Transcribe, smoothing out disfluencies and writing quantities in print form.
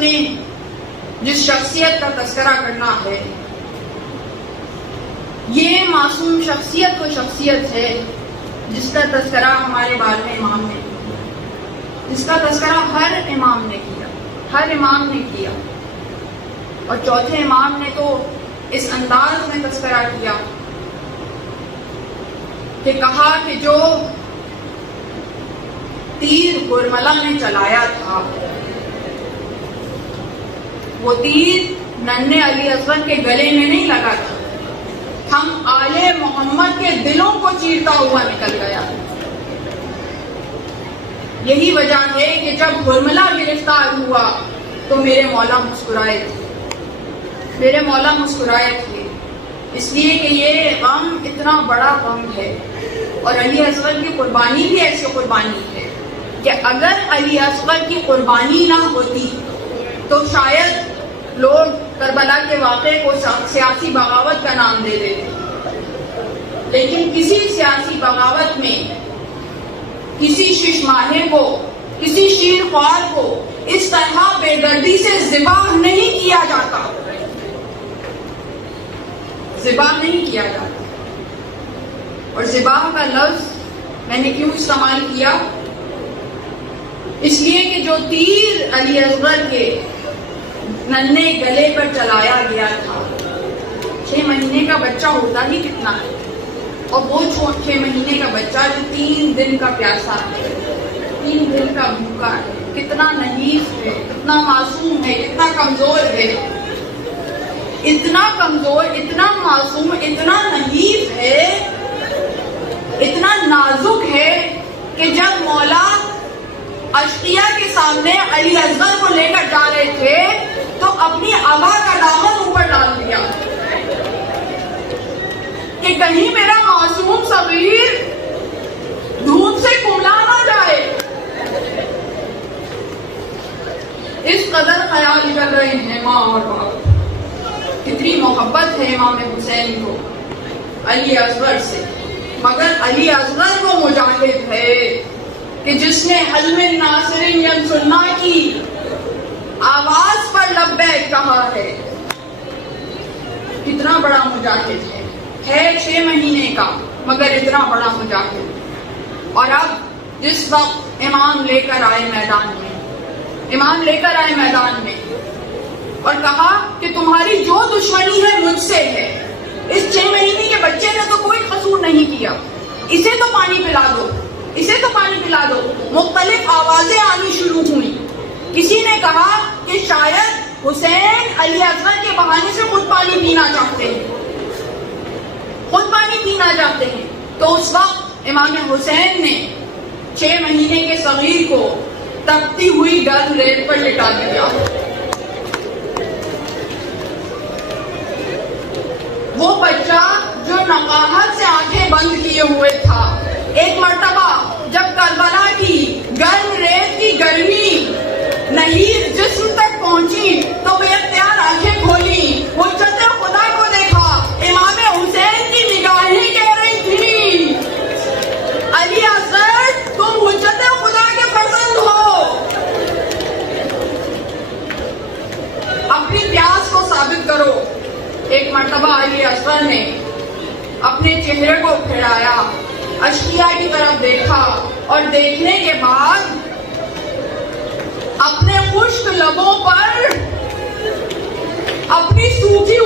نے جس شخصیت کا تذکرہ کرنا ہے، یہ معصوم شخصیت وہ شخصیت ہے جس کا تذکرہ ہمارے بارہویں امام نے کیا، جس کا تذکرہ ہر امام نے کیا، ہر امام نے کیا. اور چوتھے امام نے تو اس انداز میں تذکرہ کیا کہ کہا کہ جو تیر ہرملا نے چلایا تھا وہ تیر ننھے علی اصغر کے گلے میں نہیں لگا تھا، ہم آل محمد کے دلوں کو چیرتا ہوا نکل گیا. یہی وجہ ہے کہ جب ہرملا گرفتار ہوا تو میرے مولا مسکرائے تھے، میرے مولا مسکرائے تھے، اس لیے کہ یہ غم اتنا بڑا غم ہے. اور علی اصغر کی قربانی بھی ایسی قربانی ہے کہ اگر علی اصغر کی قربانی نہ ہوتی تو شاید لوگ کربلا کے واقعے کو سیاسی بغاوت کا نام دے دیتے، لیکن کسی سیاسی بغاوت میں کسی شش ماہے کو، کسی شیر خوار کو اس طرح بے دردی سے ذبح نہیں کیا جاتا، ذبح نہیں کیا جاتا. اور ذبح کا لفظ میں نے کیوں استعمال کیا؟ اس لیے کہ جو تیر علی اصغر کے ننھے گلے پر چلایا گیا تھا، 6 مہینے کا بچہ ہوتا ہی کتنا ہے، اور وہ 6 مہینے کا بچہ جو 3 دن کا پیاسا ہے، 3 دن کا بھوکا ہے، کتنا نحیف ہے، کتنا معصوم ہے، کتنا کمزور ہے، اتنا کمزور، اتنا معصوم، اتنا نحیف ہے، اتنا نازک ہے کہ جب مولا اشقیاء کے سامنے علی اصغر کو لے کر جا رہے تھے تو اپنی ابا کا دامن اوپر ڈال دیا کہ کہیں میرا معصوم صغیر دھوپ سے کملا نہ جائے. اس قدر خیال کر رہے ہیں ماں اور باپ، کتنی محبت ہے امام حسین کو علی اصغر سے. مگر علی اصغر وہ مجاہد ہے کہ جس نے حلم ناصر ینصرنا کی آواز پر لبیک کہا ہے. کتنا بڑا مجاہد ہے 6 مہینے کا مگر اتنا بڑا مجاہد. اور اب جس وقت امام لے کر آئے میدان میں، امام لے کر آئے میدان میں اور کہا کہ تمہاری جو دشمنی ہے مجھ سے ہے، اس 6 مہینے کے بچے نے تو کوئی قصور نہیں کیا، اسے تو پانی پلا دو، اسے تو پانی پلا دو. مختلف آوازیں آنی شروع ہوئی. کسی نے کہا کہ شاید حسین علی اصغر کے بہانے سے خود پانی پینا چاہتے ہیں، خود پانی پینا چاہتے ہیں. تو اس وقت امام حسین نے 6 مہینے کے صغیر کو تپتی ہوئی گرم ریت پر لٹا دیا. وہ بچہ جو نقاہت سے آنکھیں بند کیے ہوئے تھا، ایک مرتبہ جب کربلا کی گرم ریت کی گرمی نحیف جسم تک پہنچی تو بے اختیار آنکھیں کھولی، حجت خدا کو دیکھا. امام حسین کی نگاہیں کہہ رہی تھی علی اصغر تم حجت خدا کے فرزند ہو، اپنی پیاس کو ثابت کرو. ایک مرتبہ علی اصغر نے اپنے چہرے کو پھیرایا، اشقیاء کی طرف دیکھا اور دیکھنے کے بعد اپنے خشک لبوں پر اپنی سوکھی